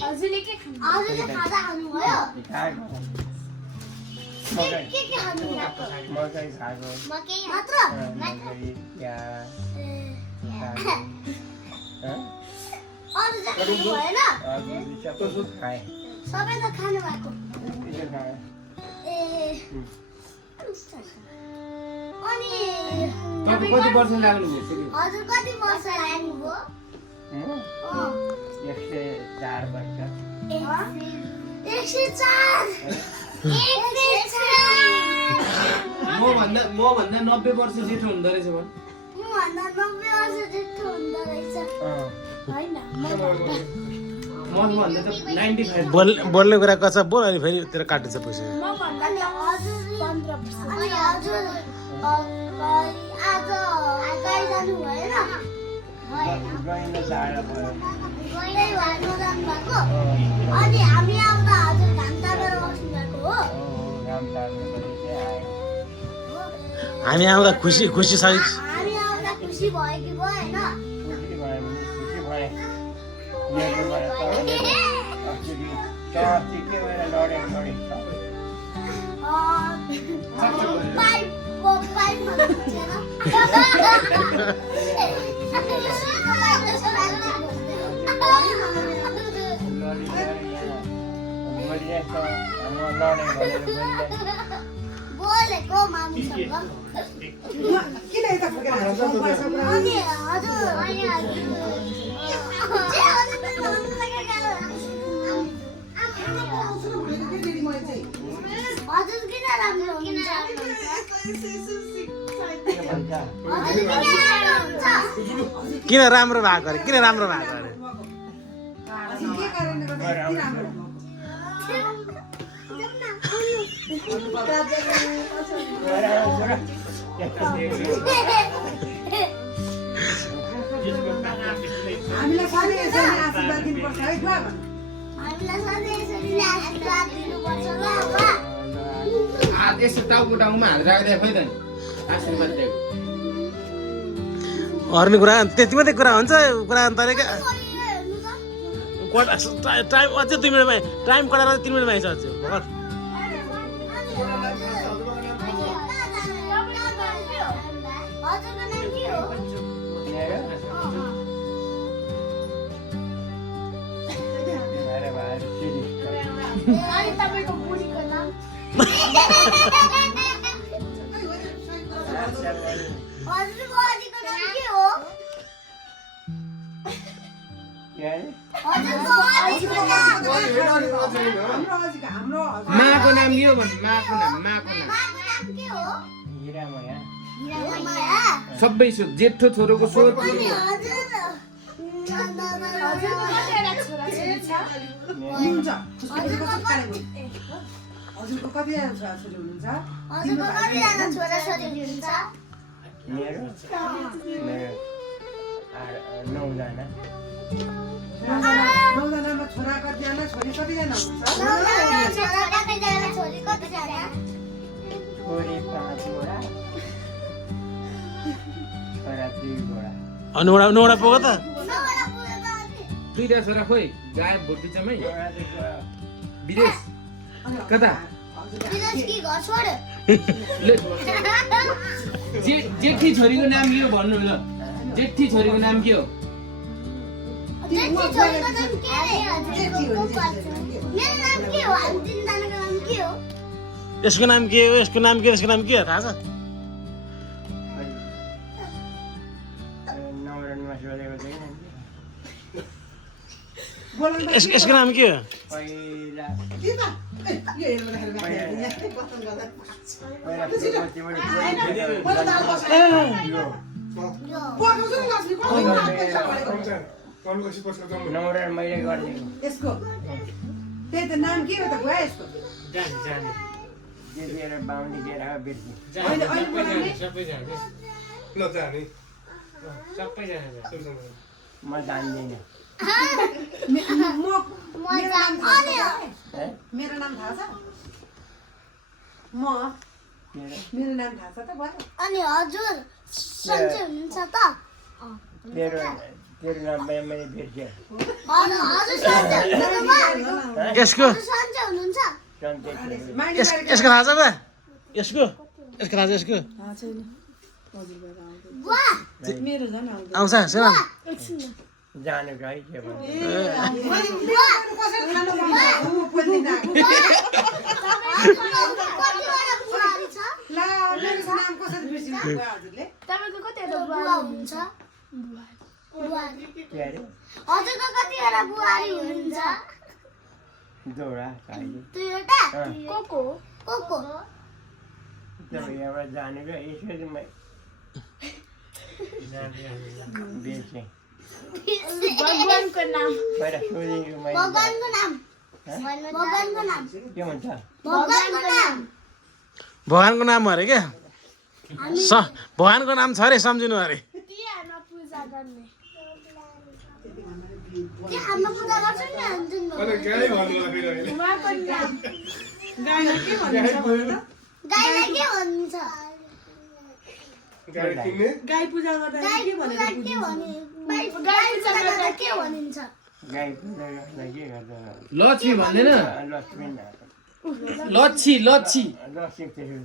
हजुरले के खानु? हजुरले खाजा खानुभयो? के खानु भएको? मकै खाएको मकै मात्र? अरू चाहिँ खानु भएन? सबै त खानु भएको? ए अनि तपाईँ कति वर्ष लाग्नुभयो? हजुर कति वर्ष लाग्नुभयो? 104 वर्ष 104 मभन्दा 90 वर्ष जेठो हुँदो रहेछ भन्। मभन्दा 90 वर्ष जेठो हुँदो रहेछ होइन मभन्दा त 95 बोल्ने कुरा कच्छ बोल अनि फेरि तेरो काटिन्छ पैसा मभन्दा हजुर 15 वर्ष अनि हजुर आज गाई जानु भएन गइलो जाडो भयो त्यही भएर नजानु भएको अनि हामी आउँदा हजुर घाम तापेर बस्नु भएको हो घाम ताप्नु चाहिँ हामी आउँदा खुसी खुसी छ हामी आउँदा खुसी भयो कि भएन खुसी भयो भने खुसी भए यहाँको भएर अस्ति के भएर लडेको पाइप बोलेको मामीसँग किन यता फर्केर हाँस्छौ? अनि हजुर हजुर किन राम्रो हुन्छ किन राम्रो भएको अरे किन राम्रो भएको अरे के कारणले गर्दा यति राम्रो हामीलाई सधैँ यसरी आशीर्वाद दिनुपर्छ है बुवा हामीलाई सधैँ यसरी आशीर्वाद दिनुपर्छ ल बुवा यसो टाउको टाउकोमा हात राख्दै खोइ त नि आशीर्वाद दिएको अर्ने कुरा त्यति मात्रै कुरा हुन्छ कुरा तरिका टाइम अझै 2 मिनटमा टाइम कटाएर 3 मिनटमा आइसक्छ अझै भगत हजुरको नाम के हो अनि तपाईको बुढीको नाम हजुरको अजीको नाम के हो हजुरको अजीको नाम हाम्रो माको नाम के हो भन् माको नाम माको नाम के हो हिरामया हिरामया सबै सो जेठो छोरोको सोध अनि हजुरको कतिवटा छोराछोरी छ हुनुहुन्छ हजुरको कतिजना छोराछोरी हुनुहुन्छ हजुरको कतिजना छोराछोरी हुनुहुन्छ मेरो 9जना 9जनामा छोरा कतिजना छोरी कतिजना हुनुहुन्छ नौजना छोरा कतिजना छोरी कतिजना छोरी 5 वटा छोरा 2 वटा नौवटा नौवटा पुग्यो त नौवटा पुग्यो त अनि दुईटा छोरा खोइ गायब भयो बिचमै एउटा चाहिँ विदेश कता विदेश कि घर छोड्यो ले जेठी छोरीको नाम के हो भन्नु ल जेठी छोरीको नाम के हो जेठी छोरीको नाम के रे मेरो नाम के हो हामी तिनजनाको नाम के हो यसको नाम के हो यसको नाम के हो यसको नाम के हो थाहा छ नौरनमा सोधेको छैन यसको नाम के हो पहिला दिपा यो हेर्नु नौरा मैले गरिदिएको यसको त्यही त नाम के हो त बुवा यसको त्यतिखेर बाहुनी दिएर बिर्सी म जान्दिनँ मेरो नाम थाहा छ मेरो नाम थाहा छ त बुवा अनि हजुर सन्चै हुनुहुन्छ त तेरो नाम मैले बिर्सेँ हजुर सन्चै हुनुहुन्छ यसको हजुर सन्चै हुनुहुन्छ सन्चै यसको थाहा छ बा यसको थाहा छ यसको बुवा मेरो झन् आउँदैन। आउँछ सेवन जानेको है के भन्नु कसरी खानु मन लाग्यो? म बोल्दिनँ। कतिवटा बुहारी छ ला मेरो नाम कसरी बिर्सिनु भयो हजुरले? तपाईँको कतिवटा बुवा हुनुहुन्छ बुहारी के अरे हजुरको कतिवटा बुहारी हुनुहुन्छ दोहोरा अहिले दुईवटा अँ। को त्यो एउटा जानेको यसरी बिर्सेँ भगवानको नाम पहिला सोधेको मैले भगवानको नाम भगवानको नाम के भन्छ भगवानको नाम भगवानको नाम अरे क्या भगवानको नाम छ अरे सम्झिनु अरे तिहारमा पूजा गर्ने तिहारमा पूजा गर्छ नि अन्तिममा उहाँको नाम गाईलाई के भनिन्छ भन्नु त? गाईलाई के भनिन्छ गाई पूजा गर्दा गाई के पूजा भनेर के बुझिन्छ? भने गाई पूजा गर्दा के भनिन्छ गाई पूजा गर्दा के गर्दा लक्ष्मी भन्दैन लक्ष्मी लच्छी लच्छी लक्ष्मी त्यसरी